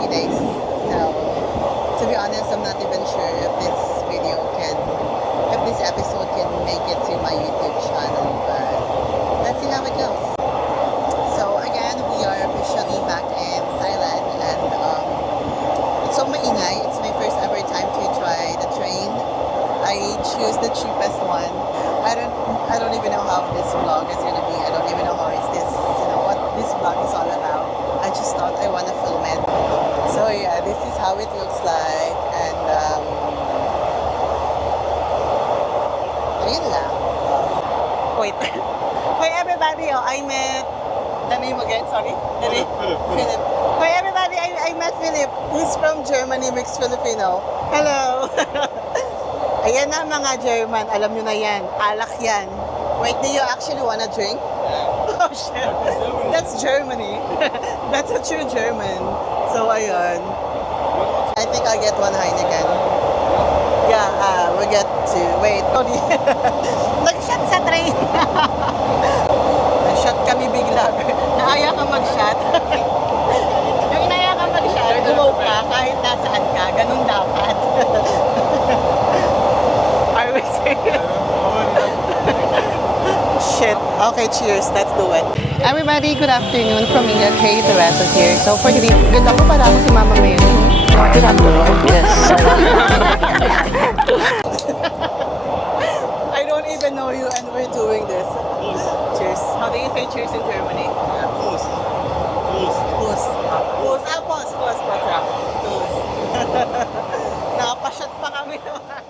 3 days. So, to be honest, I'm not even sure if this episode can make it to my YouTube channel, but let's see how it goes. So again, we are officially back in Thailand, and it's so maingay. It's my first ever time to try the train. I choose the cheapest one. I don't even know how this vlog is gonna be. I don't even know how what this vlog is all about. I just thought I wanna film it. So yeah, this is how it looks like, and ayun lang. Wait. Hi everybody, I met the name again, sorry. The name? Philip. Hi everybody, I met Philip. He's from Germany, mixed Filipino. Hello. Ayan na mga German, alam nyo na yan. Alak yan. Wait, do you actually wanna drink? Oh shit. That's Germany. That's a true German. So ayun. I think I'll get one Heineken. Yeah, we get to, wait. Nag-shot sa train. Nag-shot kami bigla. Naaya ka mag-shot. Yung naaya ka mag-shot, gumaw ka kahit nasaan ka. Ganun dapat. Are we serious? Shit. Okay, cheers. Let's do it. Everybody, good afternoon from me, Kay Toretto here. So for today, good ako para ako si Mama Mary. Good afternoon. Yes. I don't even know you and we're doing this. Cheers. How do you say cheers in Germany? Prost. Prost. Prost. Ah, prost. Prost. Prost. Prost. Nakapashot pa kami naman.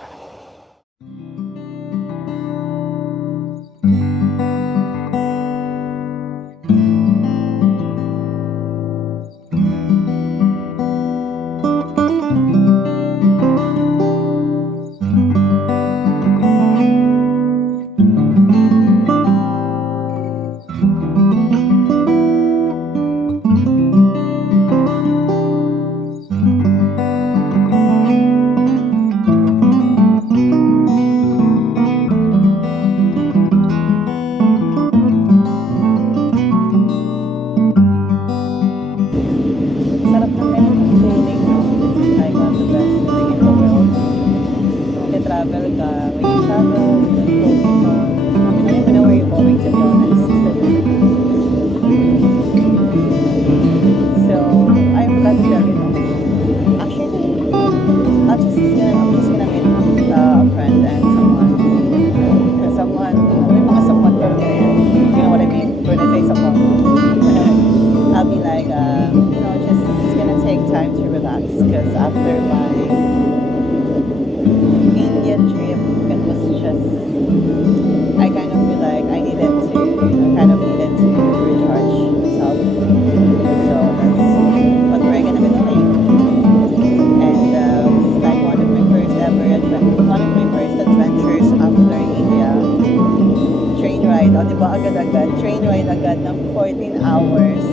Train ride agad ng 14 hours.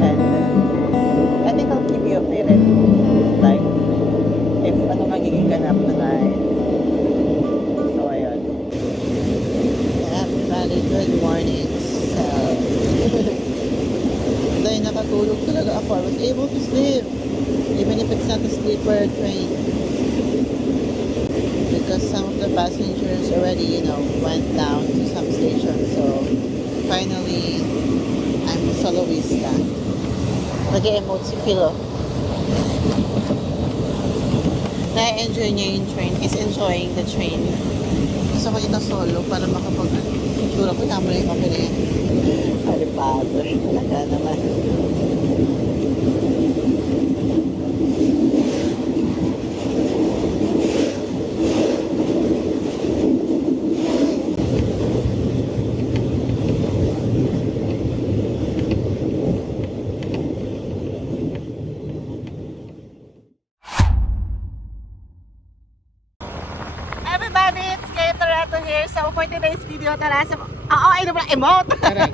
And I think I'll keep you updated. Like, if ano magiging ganap tonight. So, ayun. Yeah, everybody, good morning. So, dahil nakatulog talaga ako, I was able to sleep. Even if it's not a sleeper train. Because some of the passengers already, went down to some stations. So, finally, I'm soloista. Nag-emote si Philo. Na-enjoy niya yung train. He's enjoying the train. Gusto ko dito solo para makapag-siguro ko tama na yung okay na yan. Alipado. Talaga naman. So for today's video, tara sa... emote! Tara,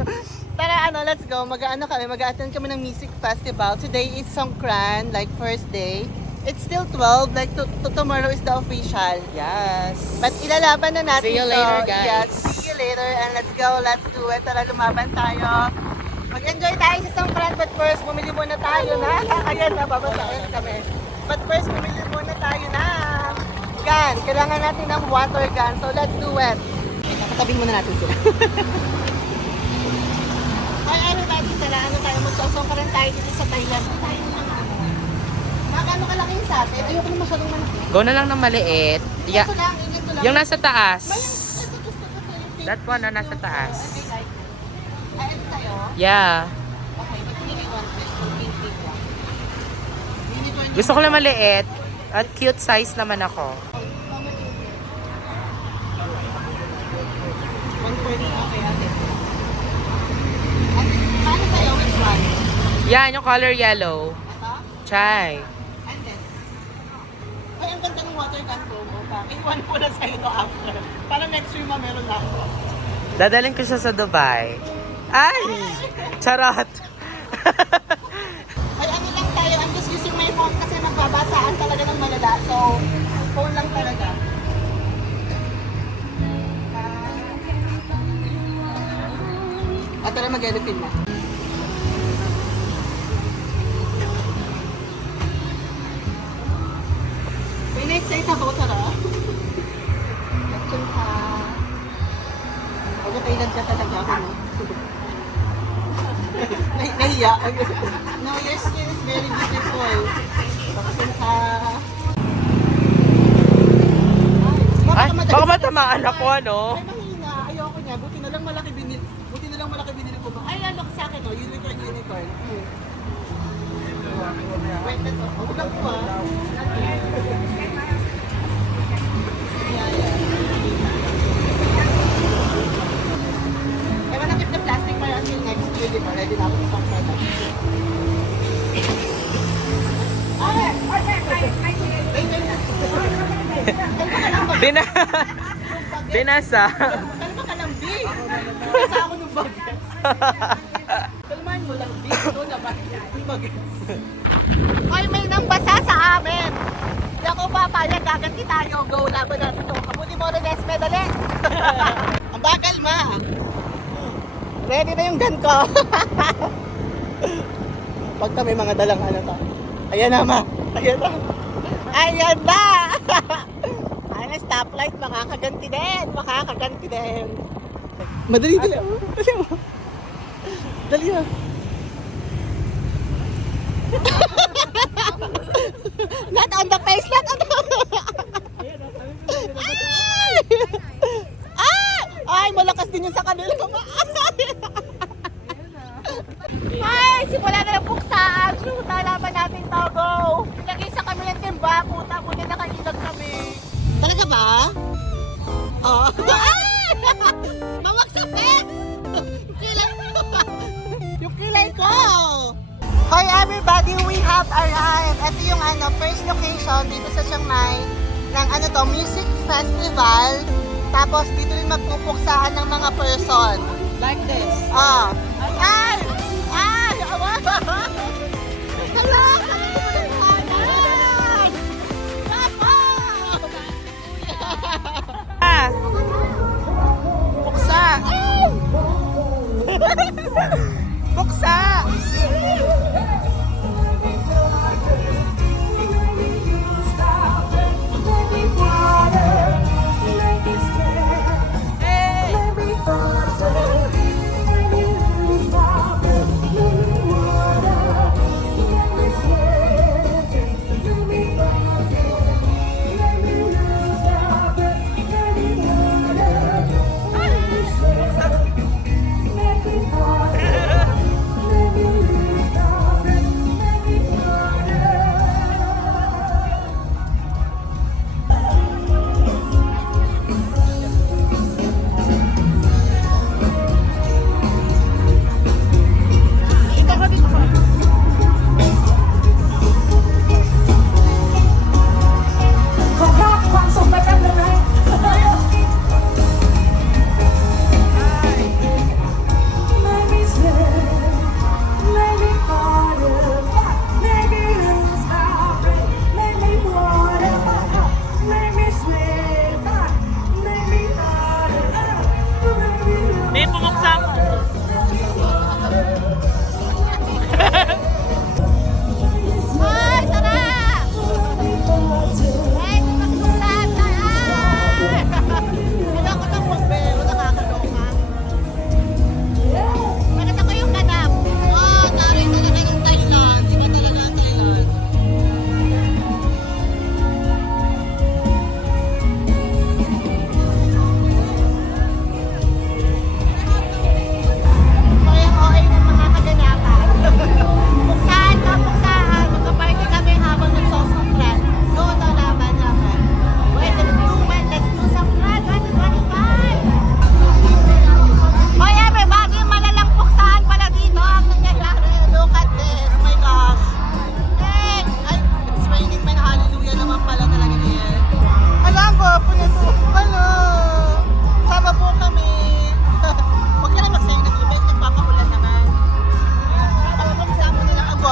let's go. Mag-attend kami ng music festival. Today is Songkran, like first day. It's still 12, like tomorrow is the official. Yes. But ilalaban na natin. See you later, guys. Yes, see you later and let's go, let's do it. Tara, lumaban tayo. Mag-enjoy tayo sa Songkran, but first, bumili muna tayo na. Ayan na, babasahin kami. But first, bumili muna tayo na gun. Kailangan natin ng water gun. So let's do it. Katabi muna natin sila. Hi everybody, tara ano tayo, magsosong rin tayo dito sa Thailand. Tayo na nga. Nakano kalaki yung sa atin? Ayoko na masyadong malaki. Go na lang ng maliit. Ingat ko lang, ingat ko lang. Yung nasa taas. May ito gusto ko to yung That one na nasa taas. Ay, ito sa'yo? Yeah. Okay, ito yung 1 peso. Gusto ko lang maliit. At cute size naman ako. 140, okay, ate. Paano sa'yo? Which one? Yan, yung color yellow. Ito? Chai. And this? Ay, ang ganda ng water gun promo. Iwan ko na sa'yo to after. Para next year meron na ako. Dadalhin ko siya sa Dubai. Ay! Charot! Ay, ano lang tayo. I'm just using my phone kasi nagbabasaan talaga ng malala. So, phone lang talaga. Tara mag-elephant na. May na-excite ako, tara. Action ka. Pag-Thailand ka talaga ako, no? Nahiya. No, your skin is very beautiful. Action ka. Ay, baka matamaan ako, ano? Ay, mahina. Ayoko niya. Buti na lang malaki binili ko ba? Ay, ano sa akin, no? Unicorn. Wait, na to. Huwag lang po, ah. I wanna keep the plastic para until next year, di ba? Ready na ako sa pang Binasa. Kalma ka lang, B. Nasa ako ng bagay. Kalmahan mo lang, B. Ito naman. Yung bagay. Hoy, may nambasa sa amin. Hindi ako papayag, gaganti tayo. Go, laban natin ito. Kabuti mo rin, Esme, dali. Ang bagal, ma. Ready na yung gun ko. Pag kami mga dalang ano to. Ayan na, ma. Ayan na. Ayan na. Ay, stoplight, makakaganti din. Madali, dali. Dali mo. Dali mo. Not on the face, not on the... Ay, malakas din yun sa kanila. Ay, simula na ng puksaan. Shoot, laban natin to. Go. Nag-isa kami ng timba. Puta, buti nakailag kami. Talaga ba? Oo. Mawag sa pet! Yung kilay ko! Hi everybody, we have arrived. Ito yung first location dito sa Chiang Mai ng music festival. Tapos dito rin magpupuksaan ng mga person. Like this. Ay! Ay! Hala! Sabi ko mo ng kanan! Papa! Ah! Buksa! Buksa!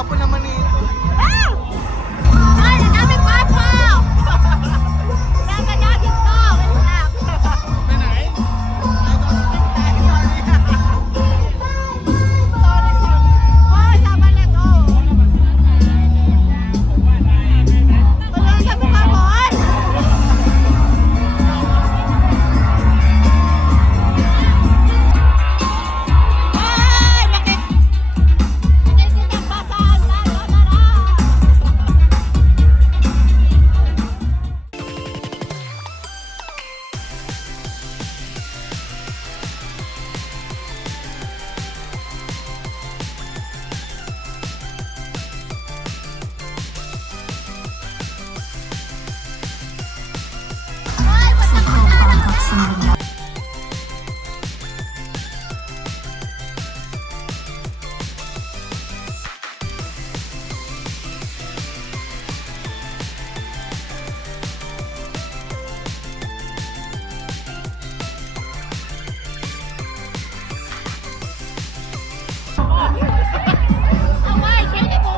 gwapo naman eh. Ah! Ay, ang daming gwapo! Nakakadagit ko! Wait lang. Hoy, tama na to. Tuloy sa mukha mo, ay! Ay, nakikita pa saan na, tara! Ay, basta away, siyempre ko.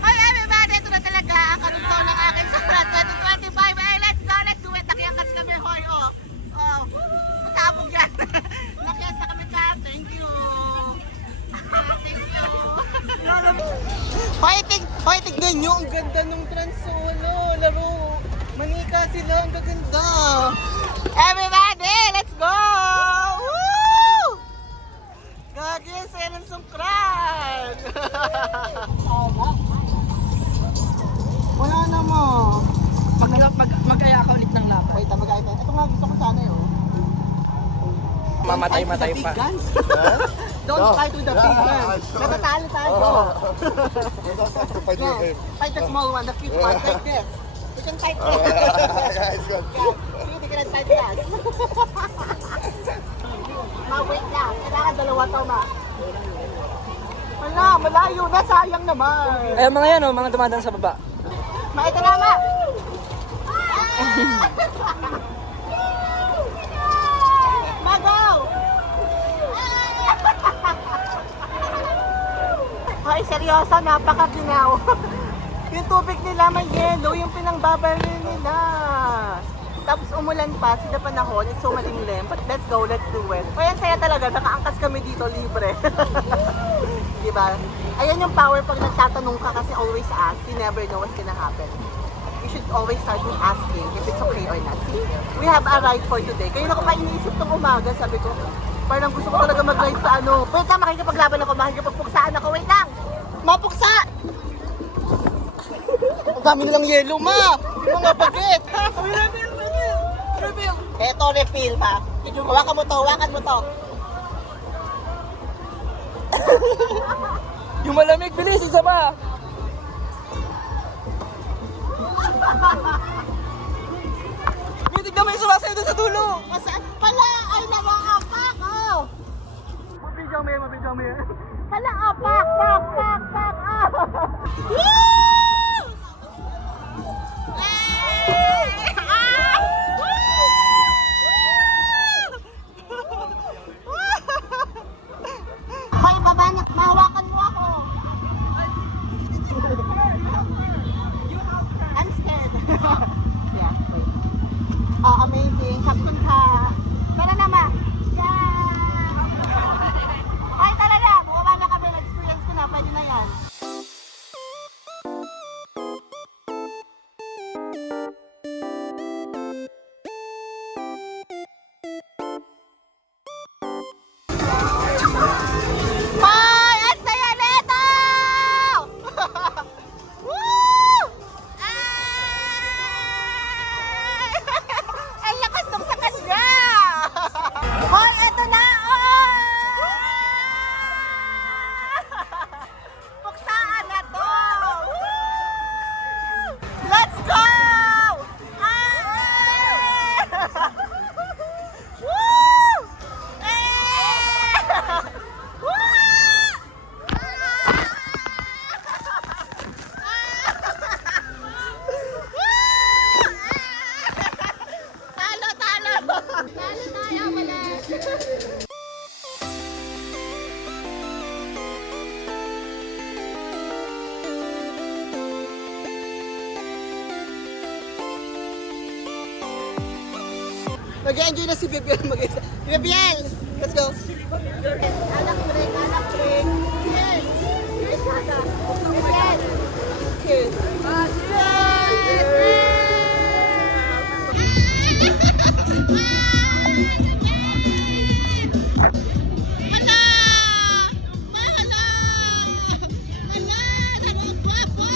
Hi everybody! Ito na talaga ang karugtong ng aking sulat 2025. Ay, let's go! Let's do it! Nakiyakas kami, hoy! Oh, masabog yan! Nakiyakas na kami ka! Thank you! Thank you! Hoy, tignan nyo, ang ganda ng Transolo, laro. Manika sila, ang gaganda. Everybody, let's go! Woo! Gagi, saya ng sungkran. Wala na mo. Mag-aya ka ulit ng laban. Wait, mag-ayos. Ito nga gusto ko sana eh. Mamatay-matay pa. Don't fight with the big guns. Natatalo tayo. Go. Fight the small one, the cute one, like this. We can fight this. Guys, good. See, they cannot fight us. Ma-wait na. Kailangan dalawa to, ma. Wala, malayo na. Sayang naman. Eh, mga yan, oh, mga dumadaan sa baba. Ma, ito na, ma. Ma, go! Ay, seryoso, napakaginaw. Yung tubig nila may yellow, yung pinangbabaril nila. Tapos umulan pa, sila panahon, it's so malimlim. But let's go, let's do it. Kaya saya talaga, nakaangkas kami dito libre. Diba? Ayan yung power pag nagtatanong ka kasi always ask, you never know what's gonna happen. should always start with asking if it's okay or not. See, we have a ride for today. Kaya na ko pa iniisip nung umaga, sabi ko, parang gusto ko talaga mag-ride sa ano. Wait lang, makikipaglaban ako, makikipagpuksaan ako. Wait lang! Mapuksa! Ang dami nilang yelo, ma! Mga bagit! Refill! Eto, refill, ma. Hawakan mo to, hawakan mo to. Yung malamig, bilis, isa pa! Tignan mo yung sumasayo doon sa dulo! Masaan pala? Ay, nakakapak! Oh! Mabidyo mo yan. Pala, oh, pak! Ah! Woo! Eh! Ah! Hoy, baba na, mahawakan mo ako. I'm scared. Yeah, wait. Oh, amazing. Kapsun ka. Tara na, ma. Yeah! Ay, tara na. Bumaba na kami. Na-experience ko na. Pwede na yan. Hoy! Ang saya nito! Woo! Ay! Ang lakas ng sakas niya! Hoy, eto na! Oh! Puksaan na to! Woo! Let's go! Ay! Woo! Eh! Woo! Talo, talo! Talo tayo, wala! Mag-enjoy na si Bibiel mag-isa. Bibiel! Let's go! Anak break, anak break! Yes! Yes, anak! Bibiel! Yes! Hala! Mahala! Hala! Naroon pa po!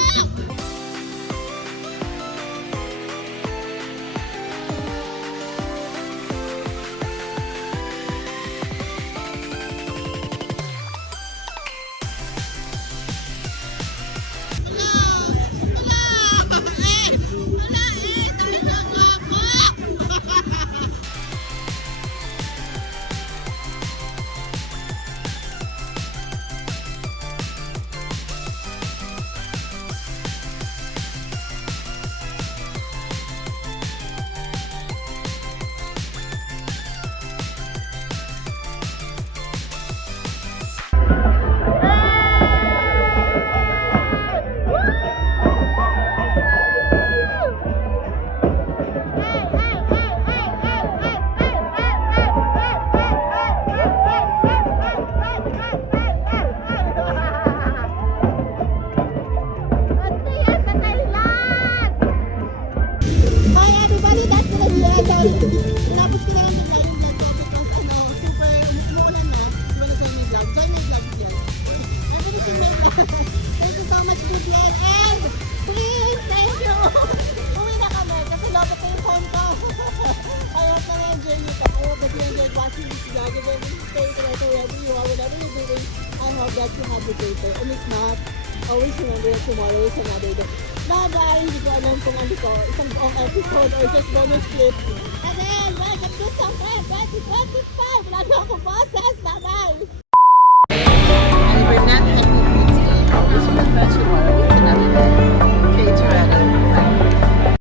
Tinapos ko na lang yung vlog ko because super umuulan na. Iwan na sa inyo vlog. Join my vlog yan. Everything may thank you so much, Bibiel. And please, thank you. Uwi na kami kasi lobot ko yung phone ko. I hope na na-enjoy nyo to. I hope that you enjoyed watching this vlog. And then stay right wherever you are, whatever you're doing. I hope that you have a great day. And if not, always remember that tomorrow is another day. Bye-bye! Hindi ko alam kung ano to. Isang buong episode or just bonus clip. And then, welcome to Summer 2025! Wala na akong boses! Bye-bye!